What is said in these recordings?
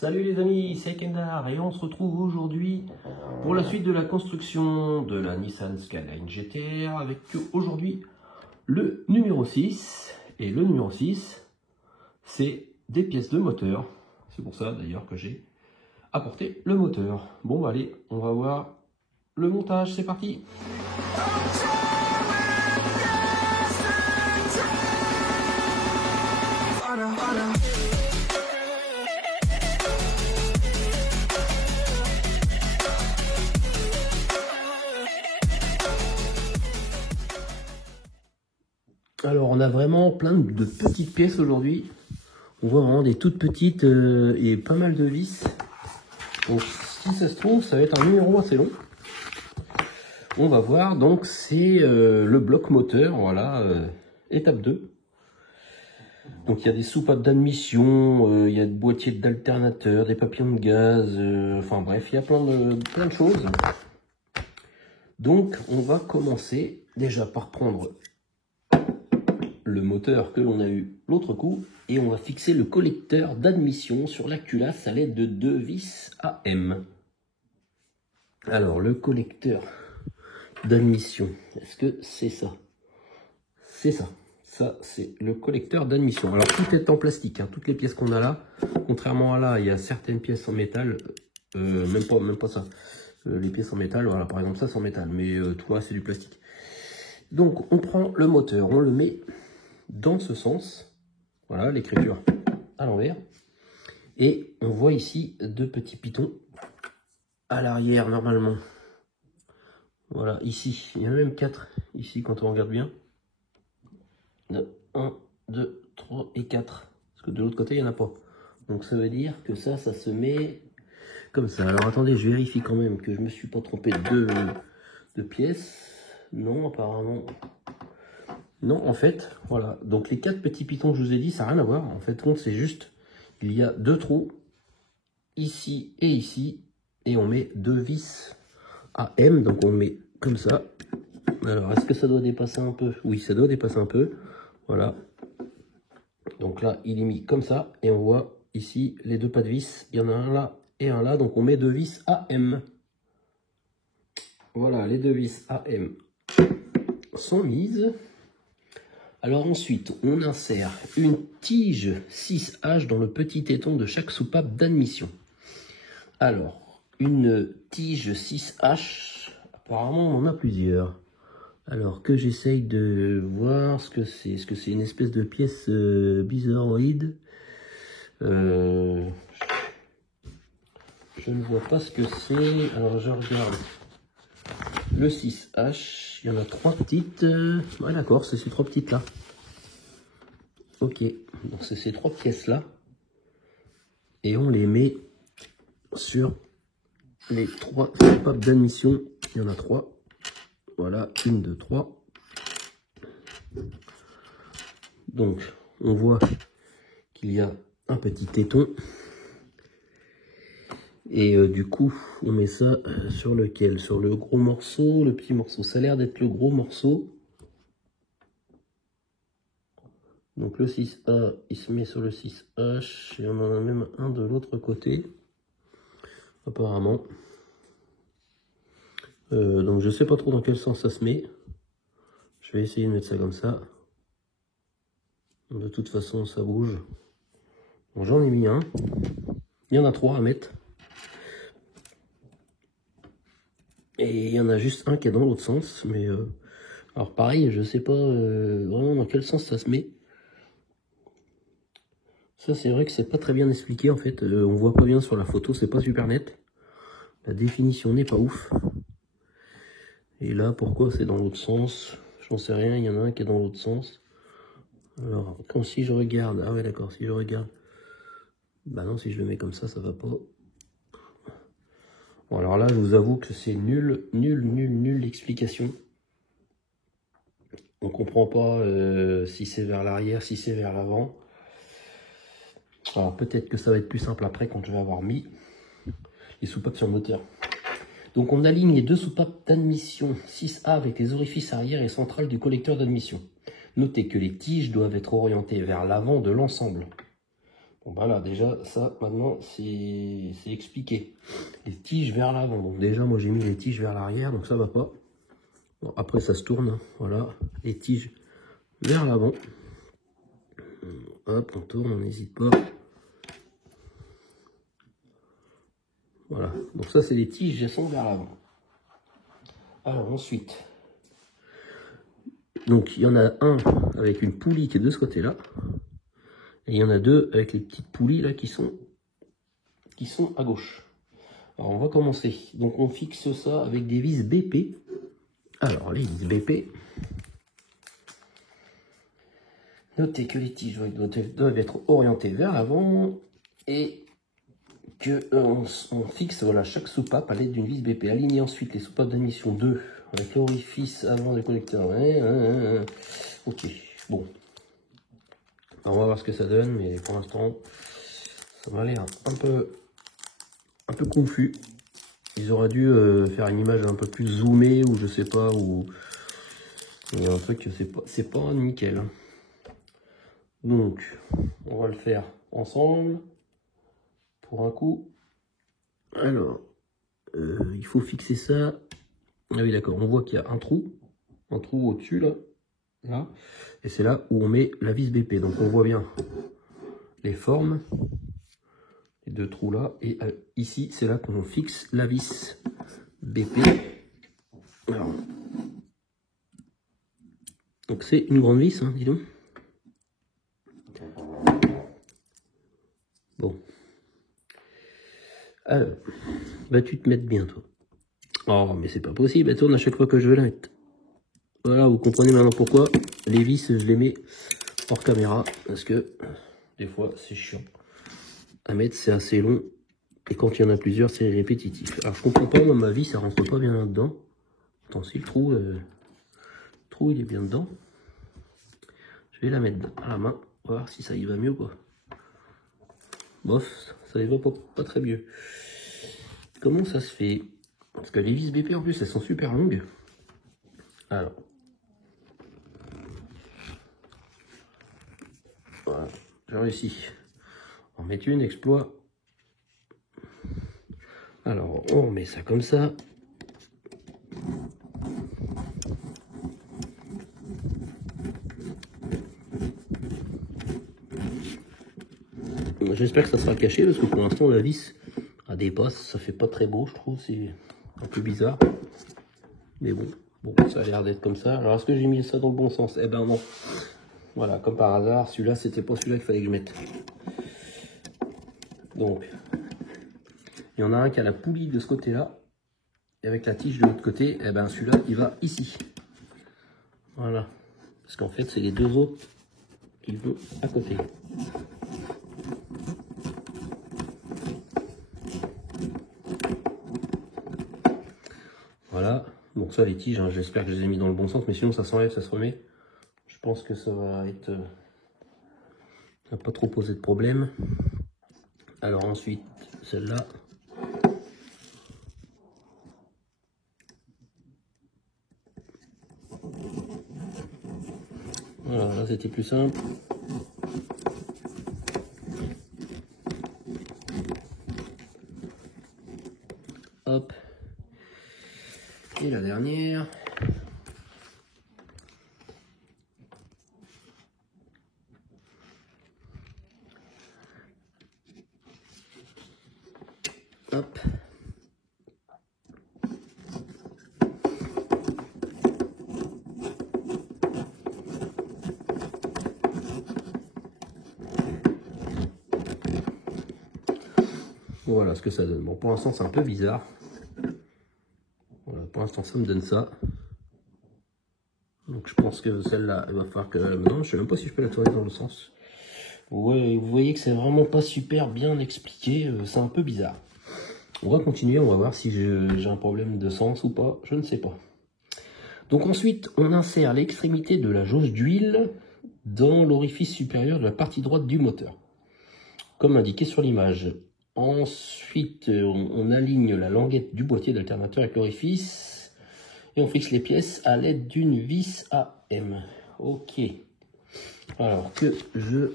Salut les amis, c'est Kendar et on se retrouve aujourd'hui pour la suite de la construction de la Nissan Skyline GTR avec aujourd'hui le numéro 6. Et le numéro 6, c'est des pièces de moteur. C'est pour ça d'ailleurs que j'ai apporté le moteur. Bon, allez, on va voir le montage, c'est parti. Alors on a vraiment plein de petites pièces aujourd'hui. On voit vraiment des toutes petites et pas mal de vis. Donc si ça se trouve, ça va être un numéro assez long. On va voir, donc c'est le bloc moteur, voilà, étape 2. Donc il y a des soupapes d'admission, il y a des boîtiers d'alternateur, des papillons de gaz, enfin bref, il y a plein de choses. Donc on va commencer déjà par prendre le moteur que l'on a eu l'autre coup et on va fixer le collecteur d'admission sur la culasse à l'aide de 2 vis AM. Alors le collecteur d'admission, est-ce que c'est ça? C'est ça. Ça, c'est le collecteur d'admission. Alors, tout est en plastique, hein, toutes les pièces qu'on a là. Contrairement à là, il y a certaines pièces en métal. Même pas ça. Les pièces en métal, voilà, par exemple, ça, c'est en métal. Mais tout là, c'est du plastique. Donc, on prend le moteur, on le met dans ce sens. Voilà, l'écriture à l'envers. Et on voit ici 2 petits pitons à l'arrière, normalement. Voilà, ici, il y en a même 4. Ici, quand on regarde bien. 1, 2, 3 et 4. Parce que de l'autre côté, il n'y en a pas. Donc ça veut dire que ça se met comme ça. Alors attendez, je vérifie quand même que je ne me suis pas trompé de pièces. Non, apparemment. Non, en fait, voilà. Donc les 4 petits pitons que je vous ai dit, ça n'a rien à voir. En fait, c'est juste, il y a 2 trous, ici et ici. Et on met 2 vis AM. Donc on le met comme ça. Alors, est-ce que ça doit dépasser un peu? Oui, ça doit dépasser un peu. Voilà. Donc là, il est mis comme ça. Et on voit ici les 2 pas de vis. Il y en a un là et un là. Donc on met 2 vis AM. Voilà, les 2 vis AM sont mises. Alors ensuite, on insère une tige 6H dans le petit téton de chaque soupape d'admission. Alors, une tige 6H, apparemment on en a plusieurs. Alors que j'essaye de voir ce que c'est. Est-ce que c'est une espèce de pièce bizarroïde? Je ne vois pas ce que c'est. Alors je regarde le 6H. Il y en a 3 petites. Ouais, d'accord, c'est ces 3 petites là. Ok, donc c'est ces 3 pièces là. Et on les met sur les 3 soupapes d'admission. Il y en a 3. Voilà, 1, 2, 3. Donc, on voit qu'il y a un petit téton. Et du coup, on met ça sur lequel? Sur le gros morceau, le petit morceau. Ça a l'air d'être le gros morceau. Donc le 6A, il se met sur le 6H. Et on en a même un de l'autre côté. Apparemment. Donc je sais pas trop dans quel sens ça se met. Je vais essayer de mettre ça comme ça. De toute façon ça bouge. Bon, j'en ai mis un. Il y en a 3 à mettre. Et il y en a juste un qui est dans l'autre sens. Mais alors pareil, je sais pas vraiment dans quel sens ça se met. Ça c'est vrai que c'est pas très bien expliqué en fait. On voit pas bien sur la photo, c'est pas super net. La définition n'est pas ouf. Et là, pourquoi c'est dans l'autre sens? J'en sais rien, il y en a un qui est dans l'autre sens. Alors, quand si je regarde... Ah ouais, d'accord, si je regarde... Bah non, si je le mets comme ça, ça va pas. Bon, alors là, je vous avoue que c'est nulle explication. On comprend pas si c'est vers l'arrière, si c'est vers l'avant. Alors, peut-être que ça va être plus simple après, quand je vais avoir mis les soupapes sur le moteur. Donc on aligne les 2 soupapes d'admission 6A avec les orifices arrière et centrales du collecteur d'admission. Notez que les tiges doivent être orientées vers l'avant de l'ensemble. Bon bah là déjà ça maintenant c'est expliqué. Les tiges vers l'avant, donc déjà moi j'ai mis les tiges vers l'arrière, donc ça va pas. Bon, après ça se tourne, voilà, les tiges vers l'avant. Hop, on tourne, on n'hésite pas. Voilà, donc ça c'est les tiges, elles sont vers l'avant. Alors ensuite, donc il y en a un avec une poulie qui est de ce côté-là. Et il y en a deux avec les petites poulies là qui sont à gauche. Alors on va commencer. Donc on fixe ça avec des vis BP. Alors les vis BP. Notez que les tiges doivent être orientées vers l'avant et que on fixe voilà, chaque soupape à l'aide d'une vis BP. Alignez ensuite les soupapes d'admission 2 avec l'orifice avant des connecteurs. Ok, bon. Alors, on va voir ce que ça donne, mais pour l'instant, ça m'a l'air un peu confus. Ils auraient dû faire une image un peu plus zoomée ou je sais pas, ou un truc que c'est pas nickel. Donc, on va le faire ensemble pour un coup. Alors, il faut fixer ça. Ah oui, d'accord. On voit qu'il y a un trou au-dessus là, et c'est là où on met la vis BP. Donc, on voit bien les formes, les deux trous là, et ici, c'est là qu'on fixe la vis BP. Alors, donc c'est une grande vis, hein, dis donc. Bon. Alors, vas-tu te mettre bien, toi? Oh, mais c'est pas possible, elle tourne à chaque fois que je veux la mettre. Voilà, vous comprenez maintenant pourquoi les vis, je les mets hors caméra, parce que des fois, c'est chiant à mettre, c'est assez long, et quand il y en a plusieurs, c'est répétitif. Alors, je comprends pas, moi, ma vis, ça rentre pas bien là-dedans. Attends, si le trou, il est bien dedans. Je vais la mettre à la main, voir si ça y va mieux ou pas. Bof, ça y va pas très mieux. Comment ça se fait? Parce que les vis BP en plus elles sont super longues. Alors, voilà, j'ai réussi. On met une exploit. Alors, on remet ça comme ça. J'espère que ça sera caché parce que pour l'instant la vis a des passes, ça fait pas très beau, je trouve, c'est un peu bizarre. Mais bon, ça a l'air d'être comme ça. Alors est-ce que j'ai mis ça dans le bon sens? Eh ben non. Voilà, comme par hasard, celui-là c'était pas celui-là qu'il fallait que je mette. Donc, il y en a un qui a la poulie de ce côté-là, et avec la tige de l'autre côté, eh ben celui-là il va ici. Voilà. Parce qu'en fait c'est les deux autres qui vont à côté. Voilà, donc ça les tiges, hein, j'espère que je les ai mis dans le bon sens, mais sinon ça s'enlève, ça se remet. Je pense que ça va être... ça va pas trop poser de problème. Alors ensuite, celle-là. Voilà, là c'était plus simple. Hop. Et la dernière. Hop. Voilà ce que ça donne. Bon, pour l'instant c'est un peu bizarre. Voilà, pour l'instant ça me donne ça. Donc je pense que celle-là, il va falloir que... non, je sais même pas si je peux la tourner dans le sens. Ouais, vous voyez que c'est vraiment pas super bien expliqué, c'est un peu bizarre. On va continuer, on va voir si j'ai un problème de sens ou pas, je ne sais pas. Donc ensuite, on insère l'extrémité de la jauge d'huile dans l'orifice supérieur de la partie droite du moteur, comme indiqué sur l'image. Ensuite, on aligne la languette du boîtier d'alternateur avec l'orifice et on fixe les pièces à l'aide d'une vis AM. Ok. Alors que je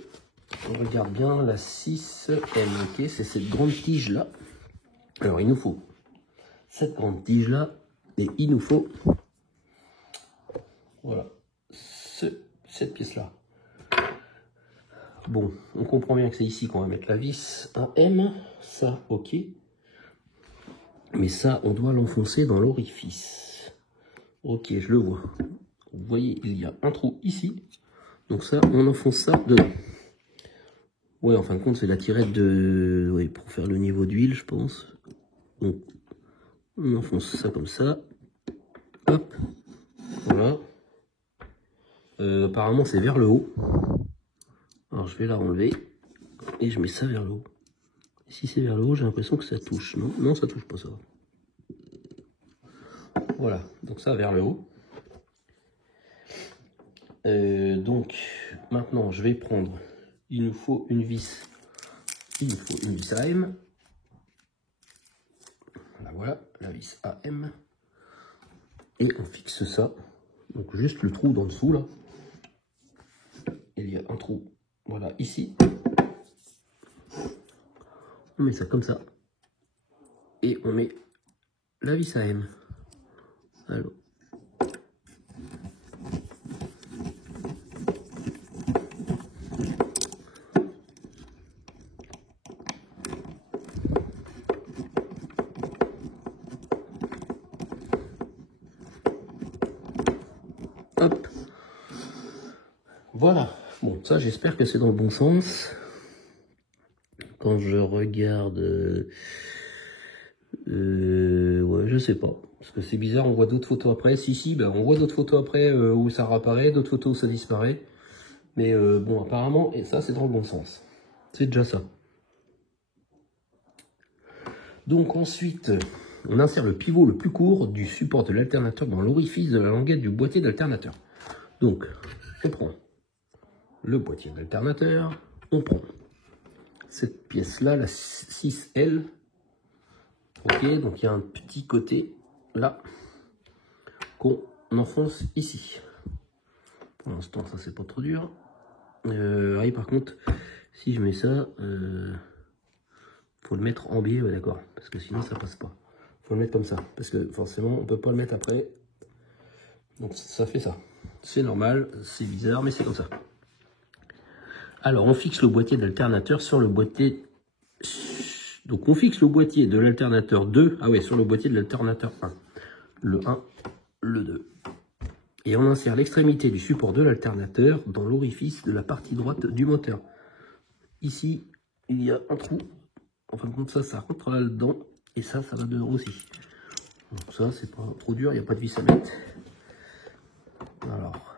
On regarde bien la 6M, ok, c'est cette grande tige là. Alors il nous faut cette grande tige là et il nous faut voilà cette pièce là. Bon, on comprend bien que c'est ici qu'on va mettre la vis à M, ça ok, mais ça on doit l'enfoncer dans l'orifice. Ok, je le vois. Vous voyez, il y a un trou ici, donc ça on enfonce ça dedans. Ouais, en fin de compte, c'est la tirette de... Ouais, pour faire le niveau d'huile, je pense. Donc, on enfonce ça comme ça. Hop. Voilà. Apparemment, c'est vers le haut. Alors, je vais la enlever. Et je mets ça vers le haut. Et si c'est vers le haut, j'ai l'impression que ça touche. Non, non, ça touche pas, ça. Voilà. Donc, ça vers le haut. Donc, maintenant, je vais prendre... Il nous faut une vis. Il nous faut une vis AM. Voilà, la vis AM. Et on fixe ça. Donc juste le trou d'en dessous là. Il y a un trou, voilà, ici. On met ça comme ça. Et on met la vis AM. Alors. Hop. Voilà. Bon, ça j'espère que c'est dans le bon sens. Quand je regarde... ouais, je sais pas. Parce que c'est bizarre, on voit d'autres photos après. Si, ben, on voit d'autres photos après où ça réapparaît, d'autres photos où ça disparaît. Mais bon, apparemment, et ça c'est dans le bon sens. C'est déjà ça. Donc ensuite, on insère le pivot le plus court du support de l'alternateur dans l'orifice de la languette du boîtier d'alternateur. Donc, on prend le boîtier d'alternateur, on prend cette pièce-là, la 6L. Ok, donc il y a un petit côté là qu'on enfonce ici. Pour l'instant, ça c'est pas trop dur. Oui, par contre, si je mets ça, faut le mettre en biais, ouais, d'accord, parce que sinon ça passe pas. Faut le mettre comme ça, parce que forcément on peut pas le mettre après. Donc ça fait ça. C'est normal, c'est bizarre, mais c'est comme ça. Alors on fixe le boîtier d'alternateur sur le boîtier. Donc on fixe le boîtier de l'alternateur 2. Ah ouais, sur le boîtier de l'alternateur 1. Le 1, le 2. Et on insère l'extrémité du support de l'alternateur dans l'orifice de la partie droite du moteur. Ici, il y a un trou. En fin de compte, ça rentre là-dedans. Et ça va dedans aussi. Donc ça, c'est pas trop dur, il n'y a pas de vis à mettre. Alors,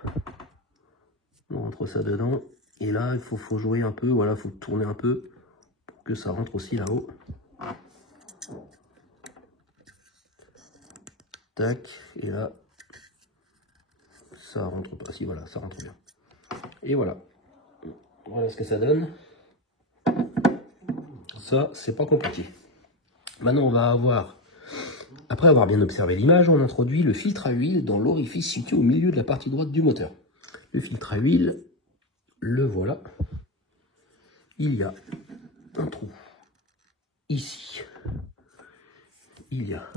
on rentre ça dedans. Et là, il faut jouer un peu, voilà, il faut tourner un peu pour que ça rentre aussi là-haut. Tac, et là, ça rentre pas. Si, voilà, ça rentre bien. Et voilà. Voilà ce que ça donne. Ça, c'est pas compliqué. Maintenant, on va avoir, après avoir bien observé l'image, on introduit le filtre à huile dans l'orifice situé au milieu de la partie droite du moteur. Le filtre à huile, le voilà. Il y a un trou ici. Il y a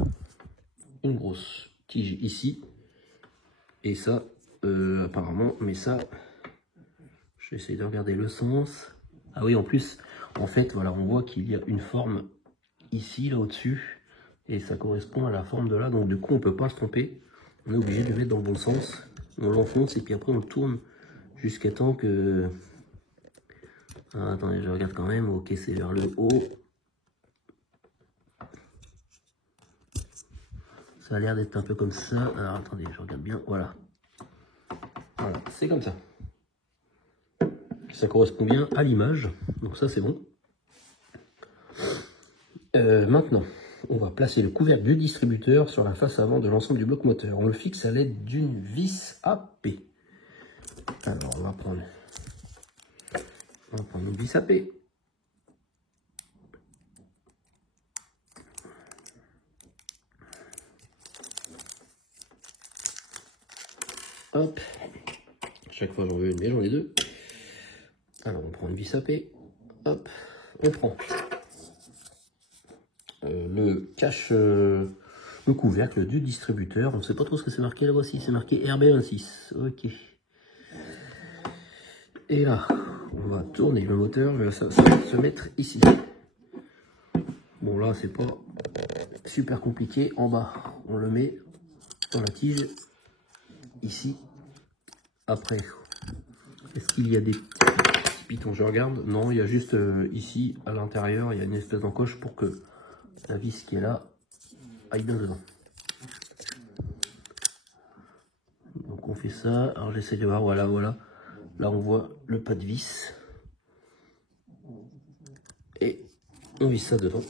une grosse tige ici. Et ça, apparemment, mais ça, j'essaie de regarder le sens. Ah oui, en plus, en fait, voilà, on voit qu'il y a une forme ici, là au-dessus. Et ça correspond à la forme de là. Donc du coup, on ne peut pas se tromper. On est obligé de le mettre dans le bon sens. On l'enfonce et puis après, on le tourne jusqu'à temps que... Ah, attendez, je regarde quand même. Ok, c'est vers le haut. Ça a l'air d'être un peu comme ça. Alors attendez, je regarde bien. Voilà. Voilà, c'est comme ça. Ça correspond bien à l'image. Donc ça, c'est bon. Maintenant, on va placer le couvercle du distributeur sur la face avant de l'ensemble du bloc moteur. On le fixe à l'aide d'une vis AP. Alors, on va prendre une vis AP. Hop. Chaque fois, j'en veux une, mais j'en ai deux. Alors on prend une vis à paix, hop, on prend le cache, le couvercle du distributeur. On ne sait pas trop ce que c'est marqué là, voici, c'est marqué RB26, ok. Et là, on va tourner le moteur, ça va se mettre ici. Bon là c'est pas super compliqué, en bas on le met dans la tige, ici. Après, est-ce qu'il y a des petits pitons? Je regarde, non, il y a juste ici à l'intérieur, il y a une espèce d'encoche pour que la vis qui est là aille bien dedans. Donc on fait ça, alors j'essaie de voir, voilà, voilà. Là on voit le pas de vis. Et on visse ça dedans.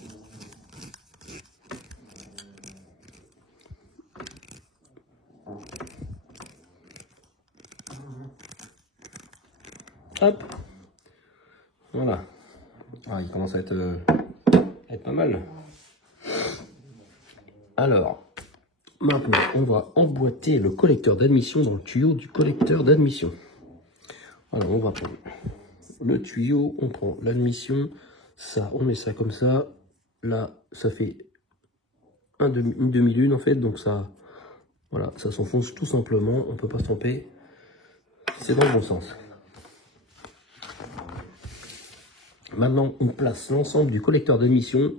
Hop, voilà. Ah, il commence à être pas mal. Alors, maintenant, on va emboîter le collecteur d'admission dans le tuyau du collecteur d'admission. Alors, on va prendre le tuyau, on prend l'admission, ça, on met ça comme ça. Là, ça fait une demi-lune en fait, donc ça, voilà, ça s'enfonce tout simplement. On peut pas se tromper. C'est dans le bon sens. Maintenant, on place l'ensemble du collecteur d'admission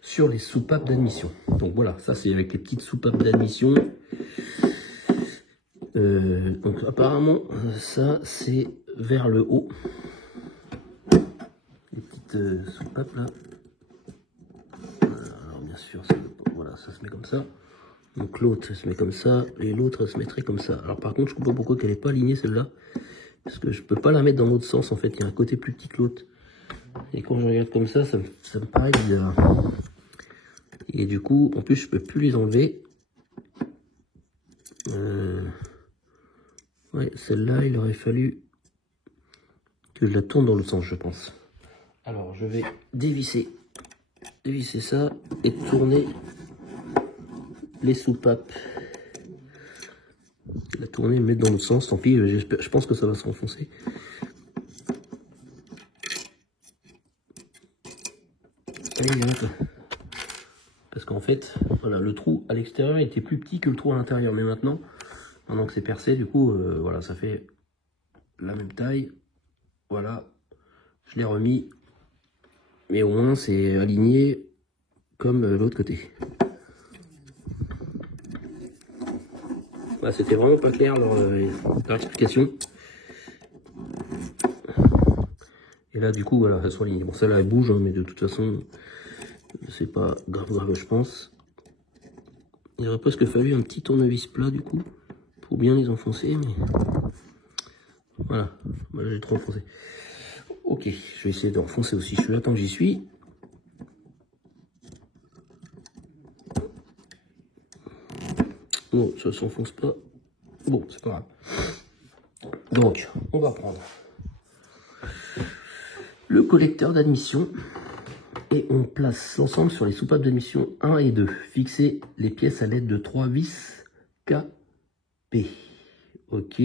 sur les soupapes d'admission. Donc voilà, ça c'est avec les petites soupapes d'admission. Donc apparemment, ça c'est vers le haut. Les petites soupapes là. Alors bien sûr, voilà, ça se met comme ça. Donc l'autre se met comme ça, et l'autre se mettrait comme ça. Alors par contre, je ne comprends pas pourquoi elle n'est pas alignée celle-là. Parce que je peux pas la mettre dans l'autre sens en fait, il y a un côté plus petit que l'autre. Et quand je regarde comme ça me paraît bizarre. Et du coup, en plus, je peux plus les enlever. Ouais, celle-là, il aurait fallu que je la tourne dans l'autre sens, je pense. Alors, je vais dévisser ça et tourner les soupapes. La tourner et mettre dans l'autre sens. Tant pis, je pense que ça va se renfoncer. Parce qu'en fait, voilà, le trou à l'extérieur était plus petit que le trou à l'intérieur. Mais maintenant que c'est percé, du coup, voilà, ça fait la même taille. Voilà, je l'ai remis. Mais au moins, c'est aligné comme l'autre côté. Voilà, c'était vraiment pas clair leur explication. Et là, du coup, voilà, ça soit aligné. Bon, celle-là, elle bouge, hein, mais de toute façon, c'est pas grave, je pense. Il aurait presque fallu un petit tournevis plat, du coup, pour bien les enfoncer, mais voilà, j'ai trop enfoncé. Ok, je vais essayer d'enfoncer aussi celui-là tant que j'y suis. Bon, ça s'enfonce pas. Bon, c'est pas grave. Donc, on va prendre le collecteur d'admission et on place l'ensemble sur les soupapes d'admission 1 et 2. Fixer les pièces à l'aide de 3 vis KP. Ok.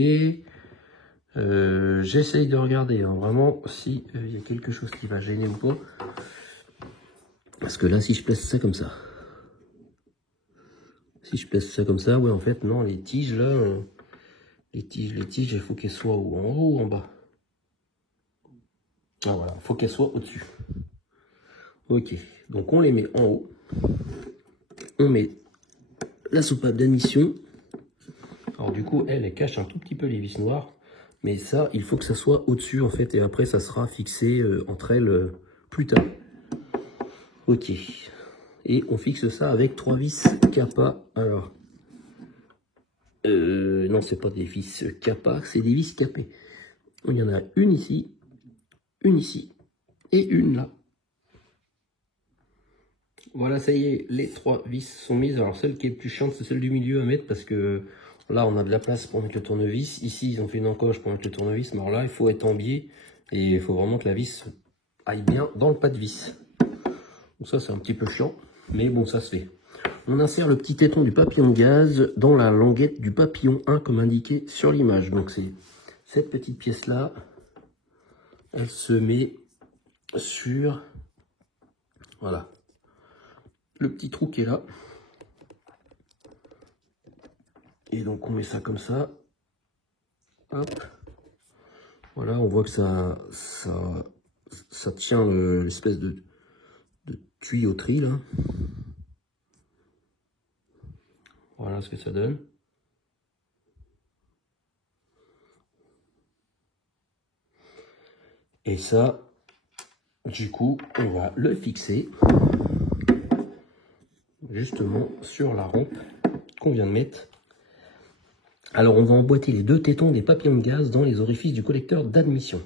J'essaye de regarder hein, vraiment si il y a quelque chose qui va gêner ou pas. Parce que là, si je place ça comme ça. Si je place ça comme ça, ouais, en fait, non, les tiges là, les tiges, il faut qu'elles soient en haut ou en bas. Ah voilà, il faut qu'elles soient au-dessus. Ok, donc on les met en haut. On met la soupape d'admission. Alors du coup, elle cache un tout petit peu les vis noires. Mais ça, il faut que ça soit au-dessus en fait. Et après, ça sera fixé entre elles plus tard. Ok. Et on fixe ça avec 3 vis Kappa. Alors, non, c'est pas des vis Kappa, c'est des vis KP. Il y en a une ici et une là. Voilà, ça y est, les 3 vis sont mises. Alors celle qui est plus chiante, c'est celle du milieu à mettre parce que là, on a de la place pour mettre le tournevis. Ici, ils ont fait une encoche pour mettre le tournevis. Mais alors là, il faut être en biais et il faut vraiment que la vis aille bien dans le pas de vis. Donc ça, c'est un petit peu chiant, mais bon, ça se fait. On insère le petit téton du papillon de gaz dans la languette du papillon 1 comme indiqué sur l'image. Donc c'est cette petite pièce-là. elle se met sur, voilà, le petit trou qui est là. Et donc on met ça comme ça. Hop. Voilà, on voit que ça tient l'espèce de tuyauterie là. Voilà ce que ça donne. Et ça, du coup, on va le fixer justement sur la rampe qu'on vient de mettre. Alors on va emboîter les deux tétons des papillons de gaz dans les orifices du collecteur d'admission.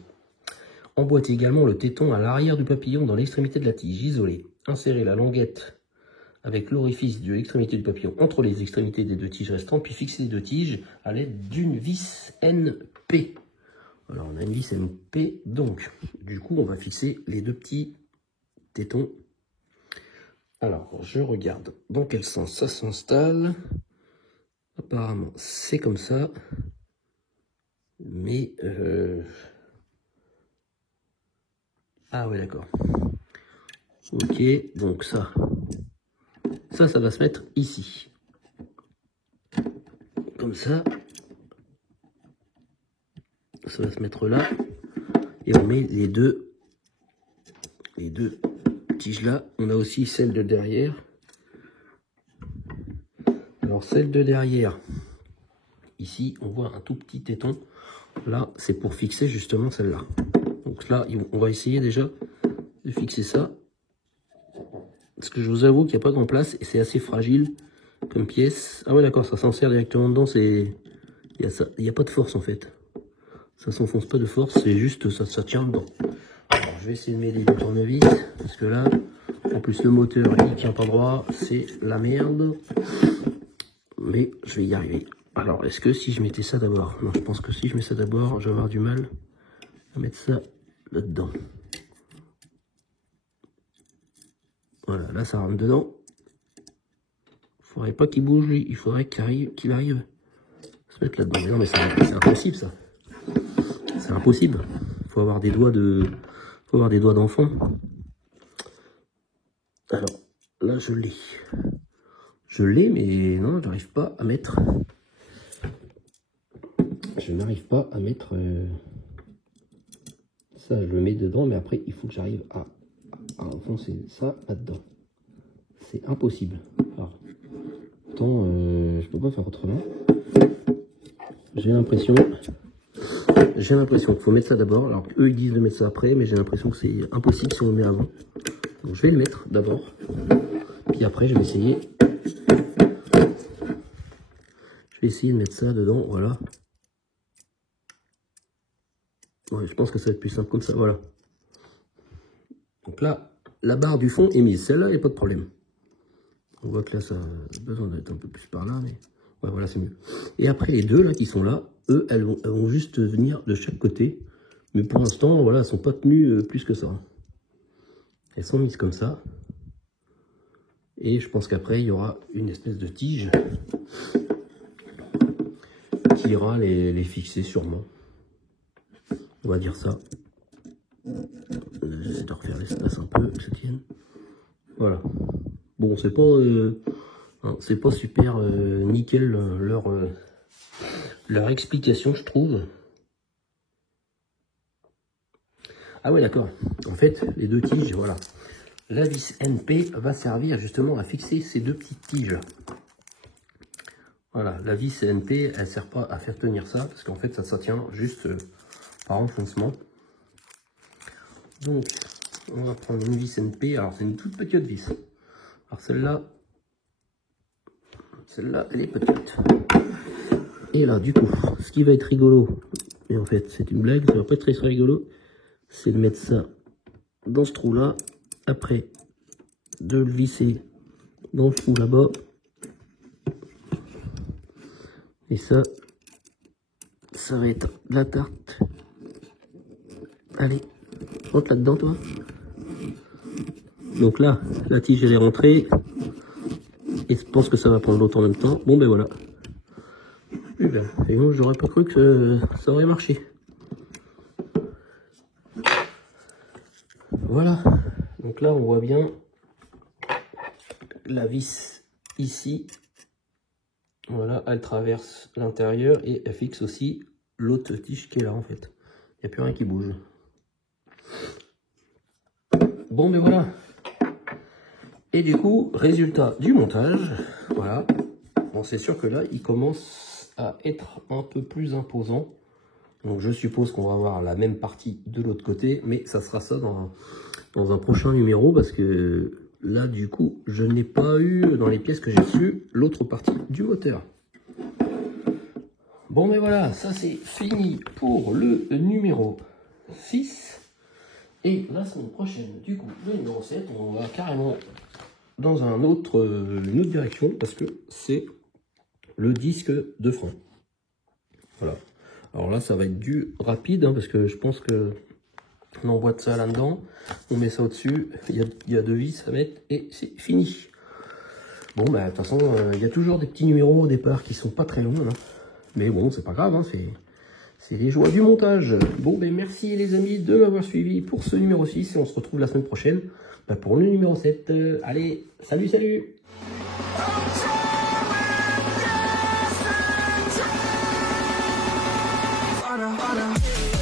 Emboîtez également le téton à l'arrière du papillon dans l'extrémité de la tige isolée. Insérez la languette avec l'orifice de l'extrémité du papillon entre les extrémités des deux tiges restantes, puis fixez les deux tiges à l'aide d'une vis NP. Alors on a une vis NP, donc du coup on va fixer les deux petits tétons. Alors je regarde dans quel sens ça s'installe. Apparemment c'est comme ça, mais ah ouais d'accord. Ok, donc ça va se mettre ici, comme ça va se mettre là, et on met les deux tiges là. On a aussi celle de derrière. Alors celle de derrière, ici on voit un tout petit téton, là c'est pour fixer justement celle-là. Donc là on va essayer déjà de fixer ça, parce que je vous avoue qu'il n'y a pas grand place et c'est assez fragile comme pièce. Ah ouais d'accord, ça s'insère directement dedans, il n'y a pas de force en fait, ça s'enfonce pas de force, c'est juste ça tient dedans. Alors je vais essayer de m'aider du tournevis, parce que là en plus le moteur il tient pas droit, c'est la merde, mais je vais y arriver. Alors est-ce que si je mettais ça d'abord, non je pense que si je mets ça d'abord je vais avoir du mal à mettre ça là dedans. Voilà, là ça rentre dedans. Il faudrait pas qu'il bouge lui, il faudrait qu'il arrive à se mettre là dedans. Mais non mais c'est impossible ça. C'est impossible. Faut avoir des doigts d'enfant. Alors là je l'ai. Je l'ai mais non, j'arrive pas à mettre. Je n'arrive pas à mettre ça, je le mets dedans, mais après il faut que j'arrive à enfoncer ça là-dedans. C'est impossible. Alors, pourtant, je peux pas faire autrement. J'ai l'impression qu'il faut mettre ça d'abord. Alors eux ils disent de mettre ça après, mais j'ai l'impression que c'est impossible si on le met avant. Donc je vais le mettre d'abord, puis après je vais essayer. Je vais essayer de mettre ça dedans, voilà. Ouais, je pense que ça va être plus simple comme ça, voilà. Donc là, la barre du fond est mise. Celle-là, il n'y a pas de problème. On voit que là, ça a besoin d'être un peu plus par là, mais ouais, voilà, c'est mieux. Et après, les deux là qui sont là, eux, elles vont juste venir de chaque côté. Mais pour l'instant, voilà, elles ne sont pas tenues plus que ça. Elles sont mises comme ça. Et je pense qu'après, il y aura une espèce de tige qui ira les fixer sûrement. On va dire ça. Je vais refaire l'espace un peu, que ça tienne. Voilà. Bon, c'est pas super nickel leur explication, je trouve. Ah ouais, d'accord. En fait, les deux tiges, voilà. La vis NP va servir justement à fixer ces deux petites tiges. Voilà, la vis NP, elle sert pas à faire tenir ça, parce qu'en fait, ça tient juste par enfoncement. Donc, on va prendre une vis NP. Alors, c'est une toute petite vis. Alors, celle-là, elle est petite. Et là, du coup, ce qui va être rigolo, mais en fait, c'est une blague, ça va pas être très rigolo, c'est de mettre ça dans ce trou-là, après, de le visser dans le trou là-bas. Et ça va être de la tarte. Allez, rentre là-dedans, toi. Donc là, la tige, elle est rentrée. Et je pense que ça va prendre longtemps en même temps. Bon, ben voilà. Et moi, j'aurais pas cru que ça aurait marché. Voilà, donc là on voit bien la vis ici. Voilà, elle traverse l'intérieur et elle fixe aussi l'autre tige qui est là en fait. Il n'y a plus rien qui bouge. Bon, mais voilà. Et du coup, résultat du montage, voilà. Bon, c'est sûr que là, il commence à être un peu plus imposant. Donc je suppose qu'on va avoir la même partie de l'autre côté, mais ça sera ça dans un prochain numéro, parce que là, du coup, je n'ai pas eu, dans les pièces que j'ai reçues, l'autre partie du moteur. Bon, mais voilà, ça c'est fini pour le numéro 6. Et la semaine prochaine, du coup, le numéro 7, on va carrément dans une autre direction, parce que c'est le disque de frein. Voilà. Alors là, ça va être du rapide, hein, parce que je pense que on emboîte ça là-dedans, on met ça au-dessus, il y a deux vis à mettre, et c'est fini. Bon, bah, de toute façon, il y a toujours des petits numéros au départ qui sont pas très longs, hein. Mais bon, c'est pas grave, hein, c'est les joies du montage. Bon, ben merci les amis de m'avoir suivi pour ce numéro 6, et on se retrouve la semaine prochaine pour le numéro 7. Allez, salut, salut! Anna.